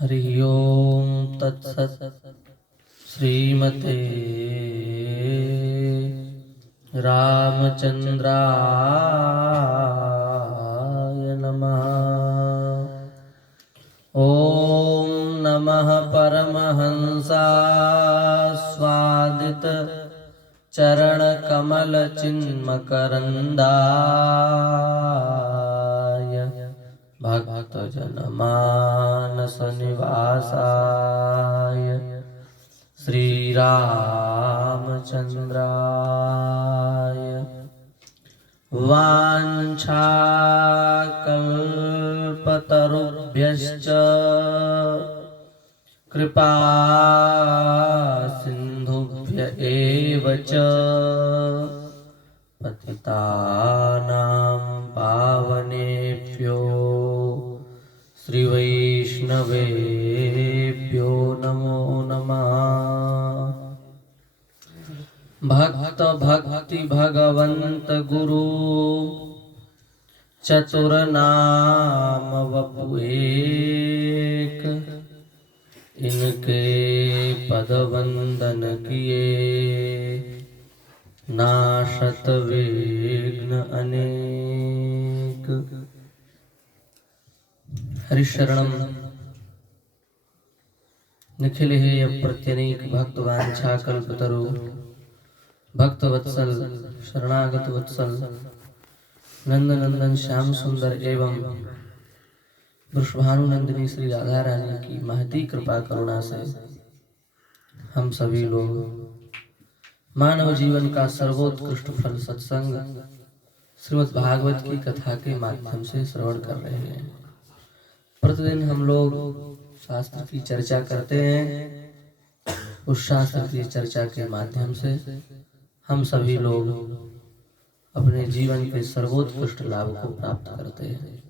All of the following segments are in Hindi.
हरि ओम तत्सत्। श्रीमते रामचंद्राय नमः। ओम नमः परमहंसास्वादित चरण कमल चिन्मकरंदाय भक्तजनमानस निवासाय श्री रामचंद्राय वाञ्छाकल्पतरुभ्यश्च कृपा सिन्धुभ्य एव च पतितानां पावनेभ्यो श्रीवैष्णवेभ्यो नमो नमः। भक्त भक्ति भगवंत गुरु चतुर नाम वपु एक, इनके पद वंदन किए नाशत विघ्न अनेक। हरिशरणम निखिल हे अप्रत्यनेक भक्तवांछा कल्पतरु भक्त वत्सल शरणागत वत्सल नंदनंदन श्याम सुंदर एवं वृषभानुनंदिनी श्री राधा रानी की महती कृपा करुणा से हम सभी लोग मानव जीवन का सर्वोत्कृष्ट फल सत्संग श्रीमद् भागवत की कथा के माध्यम से श्रवण कर रहे हैं। प्रतिदिन हम लोग शास्त्र की चर्चा करते हैं। उस शास्त्र की चर्चा के माध्यम से हम सभी लोग अपने जीवन के सर्वोत्कृष्ट लाभ को प्राप्त करते हैं।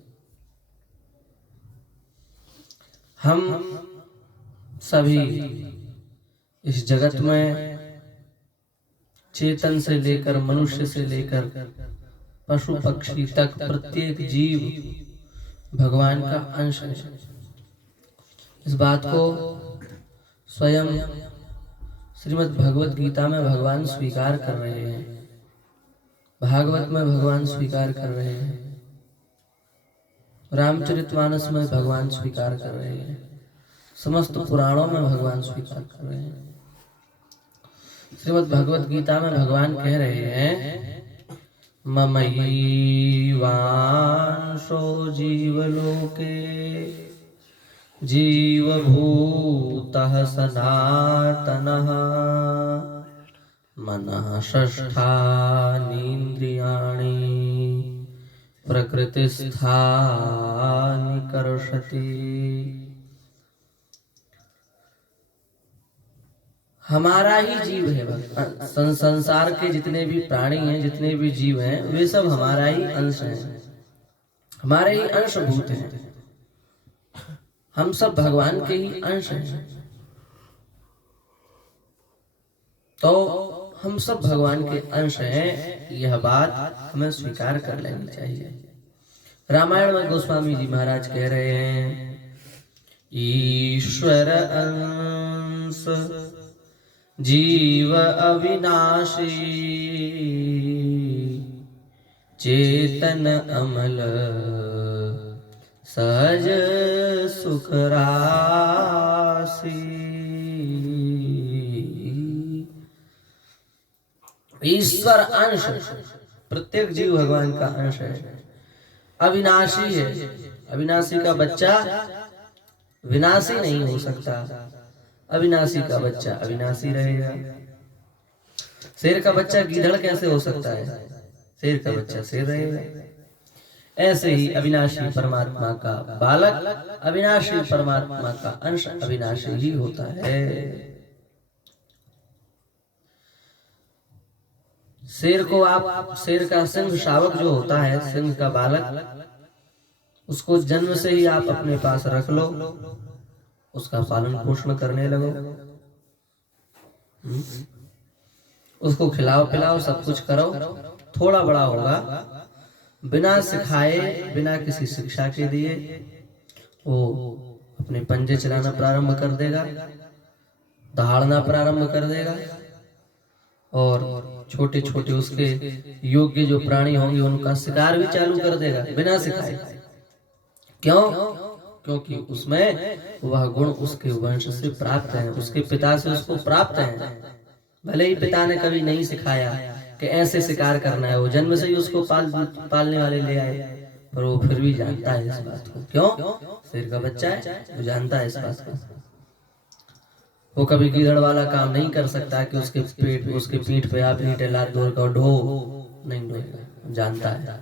हम सभी इस जगत में चेतन से लेकर मनुष्य से लेकर पशु पक्षी तक प्रत्येक जीव भगवान का अंश है। इस बात को स्वयं श्रीमद् भगवत गीता में भगवान स्वीकार कर रहे हैं, भागवत में भगवान स्वीकार कर रहे हैं, रामचरितमानस में भगवान स्वीकार कर रहे हैं, समस्त पुराणों में भगवान स्वीकार कर रहे हैं। श्रीमद् भगवत गीता में भगवान कह रहे हैं ममैवांशो जीवलोके जीवभूतः सनातनः मनः षष्ठानीन्द्रियाणि प्रकृतिस्थानि कर्षति। हमारा ही जीव है। संसार के जितने भी प्राणी हैं, जितने भी जीव हैं, वे सब हमारा ही अंश हैं, हमारे ही अंश भूत हैं। हम सब भगवान के ही अंश हैं। तो हम सब भगवान के अंश हैं, यह बात हमें स्वीकार कर लेनी चाहिए। रामायण में गोस्वामी जी महाराज कह रहे हैं ईश्वर अंश जीव अविनाशी चेतन अमल सहज सुख राशि। ईश्वर अंश, प्रत्येक जीव भगवान का अंश है, अविनाशी है। अविनाशी का बच्चा विनाशी नहीं हो सकता, अविनाशी का बच्चा अविनाशी रहेगा। शेर का बच्चा गीदड़ कैसे हो सकता है? शेर का बच्चा शेर रहेगा। ऐसे ही अविनाशी परमात्मा का बालक अविनाशी परमात्मा का अंश अविनाशी ही होता है। शेर को आप, शेर का सिंह शावक जो होता है, सिंह का बालक, उसको जन्म से ही आप अपने पास रख लो, उसका पालन पोषण करने लगो, उसको खिलाओ पिलाओ, सब कुछ करो, थोड़ा बड़ा होगा, बिना सिखाए, बिना किसी शिक्षा के दिए वो अपने पंजे चलाना प्रारंभ कर देगा, दहाड़ना प्रारंभ कर देगा और छोटे छोटे उसके योग्य जो प्राणी होंगे उनका शिकार भी चालू कर देगा बिना सिखाए। क्यों? क्योंकि उसमें वह गुण उसके वंश से प्राप्त है, उसके पिता से उसको प्राप्त है। भले ही पिता ने कभी नहीं सिखाया कि ऐसे शिकार करना है, वो जन्म से ही उसको पालने वाले ले आए, पर वो फिर भी जानता है इस बात को। क्यों? शेर का बच्चा है, वो जानता है इस बात को। वो कभी गीदड़ वाला काम नहीं कर सकता कि उसके पीठ पे आप ईंटें लाद दो और ढो नहीं ढोएगा, जानता है।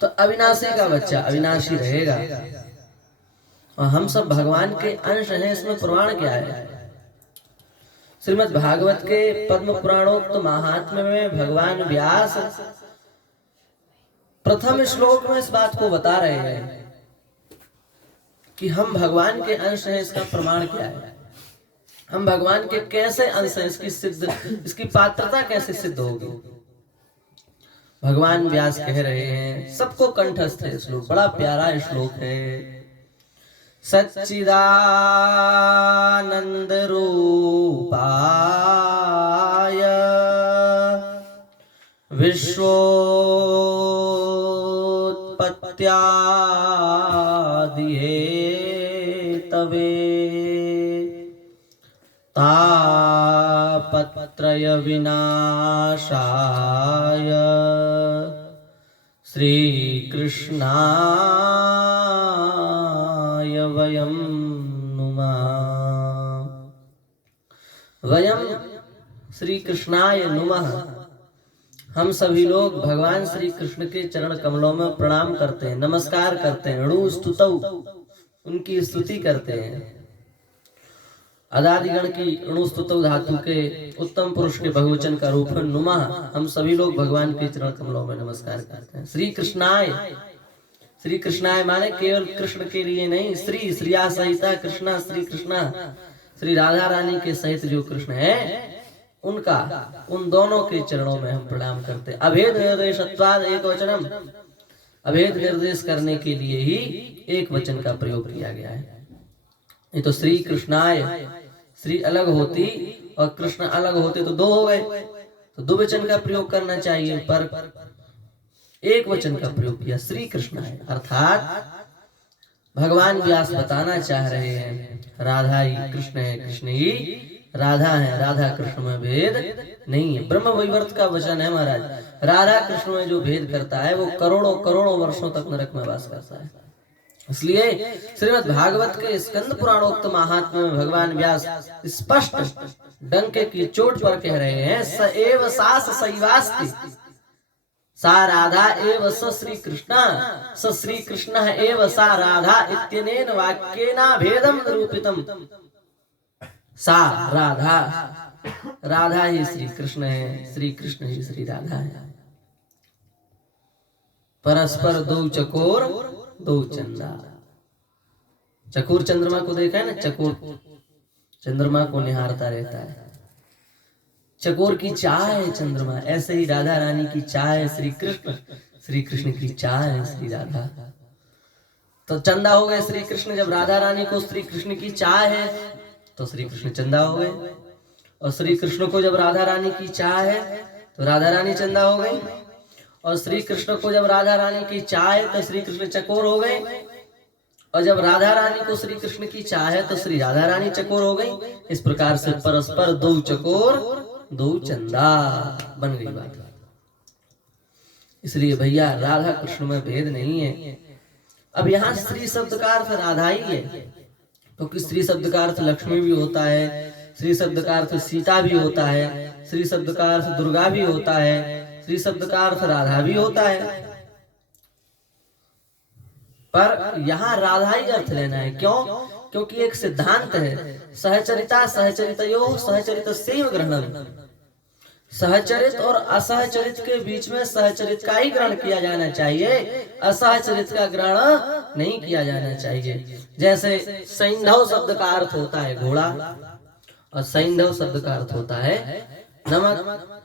तो अविनाशी का बच्चा अविनाशी रहेगा और हम सब भगवान के अंश हैं। इसमें प्रमाण क्या है? श्रीमद् भागवत के पद्म पुराणोक्त महात्म्य में भगवान व्यास प्रथम श्लोक में इस बात को बता रहे हैं कि हम भगवान के अंश हैं। इसका प्रमाण क्या है? हम भगवान के कैसे अंश हैं, इसकी पात्रता कैसे सिद्ध होगी? भगवान व्यास कह रहे हैं, सबको कंठस्थ है श्लोक, बड़ा प्यारा श्लोक है। सच्चिदानंद रूपाय विश्वोत्पत्त्यादि हेतवे तापत्रय विनाशाय श्री कृष्णाय वयं नुमः। वयं श्री कृष्णाय नुमः। हम सभी लोग भगवान श्री कृष्ण के चरण कमलों में प्रणाम करते हैं, नमस्कार करते हैं, णु स्तुतौ, उनकी स्तुति करते हैं। अदादिगण की णु स्तुतौ धातु के उत्तम पुरुष के बहुवचन का रूप है नुमः। हम सभी लोग भगवान के चरण कमलों में नमस्कार करते हैं। श्री कृष्णाय, श्री कृष्णाय माने केवल कृष्ण के लिए नहीं, श्री श्रिया सहिता कृष्णा, श्री कृष्णा श्री राधा रानी के सहित जो कृष्ण है उनका, उन दोनों के चरणों में हम प्रणाम करते हैं। अभेद निर्देशत्वाद एक वचनम, अभेद निर्देश करने के लिए ही एक वचन का प्रयोग किया गया है। नहीं तो श्री कृष्णाय, श्री अलग होती और कृष्ण अलग होते तो दो हो गए, तो दो वचन का प्रयोग करना चाहिए, पर एक वचन का प्रयोग किया, श्री कृष्णाय। अर्थात भगवान व्यास बताना चाह रहे हैं राधा ही कृष्ण है, कृष्ण ही राधा है, राधा कृष्ण में भेद नहीं है। ब्रह्म वैवर्त का वचन है महाराज, राधा कृष्ण में जो भेद करता है वो करोड़ों करोड़ों वर्षों तक नरक में वास करता है। इसलिए श्रीमद् भागवत के स्कंद पुराणोक्त महात्म्य में भगवान व्यास स्पष्ट डंके की चोट पर कह रहे हैं, स एव सास सैवास्ति, सा राधा एव स श्री कृष्ण, स श्री कृष्ण एव सा राधा इत्यनेन वाक्येन भेदम निरूपितम। सा राधा, राधा ही श्री कृष्ण है, श्री कृष्ण ही श्री राधा है। परस्पर दो चकोर दो चंदा। चकोर चंद्रमा को देखा है ना, चकोर चंद्रमा को निहारता रहता है, चकोर की चाह है चंद्रमा, ऐसे ही राधा रानी की चाह है श्री कृष्ण, श्री कृष्ण की चाह है श्री राधा। तो चंदा हो गए श्री कृष्ण। जब राधा रानी को श्री कृष्ण की चाह है तो श्री कृष्ण चंदा हो गए, और श्री कृष्ण को जब राधा रानी की चाह है तो राधा रानी चंदा हो गई, और श्री कृष्ण को जब राधा रानी की चाह है तो श्री कृष्ण चकोर हो गए, और जब राधा रानी को श्री कृष्ण की चाह है तो श्री राधा रानी चकोर हो गई। इस प्रकार से परस्पर दो चकोर दो चंदा बन गई बात। इसलिए भैया राधा कृष्ण में भेद नहीं है। अब यहाँ श्री शब्द का अर्थ राधा ही है, क्योंकि श्री शब्द का अर्थ लक्ष्मी भी होता है, श्री शब्द का अर्थ सीता भी होता है, श्री शब्द का अर्थ दुर्गा भी होता है, श्री शब्द का अर्थ राधा भी होता है। पर यहाँ राधा ही अर्थ लेना है। क्यों? क्योंकि एक सिद्धांत है, सहचरिता सहचरितयो सहचरित सेव ग्रहणम। सहचरित और असहचरित के बीच में सहचरित का ही ग्रहण किया जाना चाहिए, असहचरित का ग्रहण नहीं किया जाना चाहिए। जैसे सैंधव शब्द का अर्थ होता है घोड़ा, और सैंधव शब्द का अर्थ होता है नमक।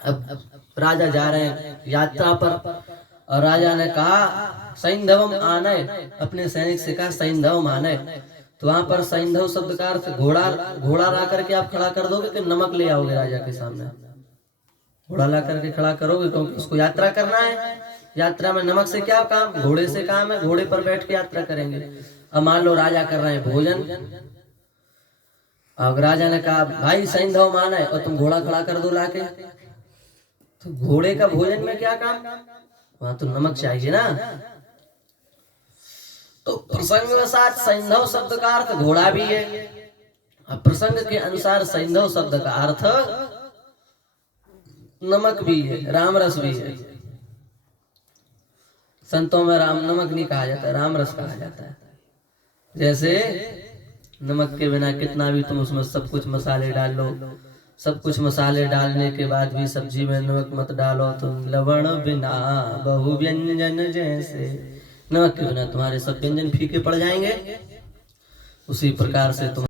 अब राजा जा रहे हैं यात्रा पर, और राजा ने कहा सैंधवम आनय, अपने सैनिक से कहा सैंधवम आनय। तो वहां पर सैंधव शब्द का अर्थ घोड़ा, घोड़ा ला करके आप खड़ा कर दोगे कि नमक ले आओगे राजा के सामने? घोड़ा ला करके खड़ा करोगे क्योंकि उसको यात्रा करना है। यात्रा में नमक से क्या काम, घोड़े से काम है, घोड़े पर बैठ के यात्रा करेंगे। अब मान लो राजा कर रहे हैं भोजन, और राजा ने कहा भाई सैंधव मान है, और तुम घोड़ा खड़ा कर दो लाके, तो घोड़े का भोजन में क्या काम, वहां तो नमक चाहिए ना। तो प्रसंगवशात सैंधव शब्द का अर्थ घोड़ा भी है, और प्रसंग के अनुसार सैंधव शब्द का अर्थ नमक भी है, राम रस भी है। संतों में राम नमक नहीं कहा जाता, राम रस कहा जाता है। जैसे नमक के बिना कितना भी तुम उसमें सब कुछ मसाले डाल लो, सब कुछ मसाले डालने के बाद भी सब्जी में नमक मत डालो, तुम लवण बिना बहु व्यंजन जैसे, नमक के बिना तुम्हारे सब व्यंजन फीके पड़ जाएंगे। उसी प्रकार से तुम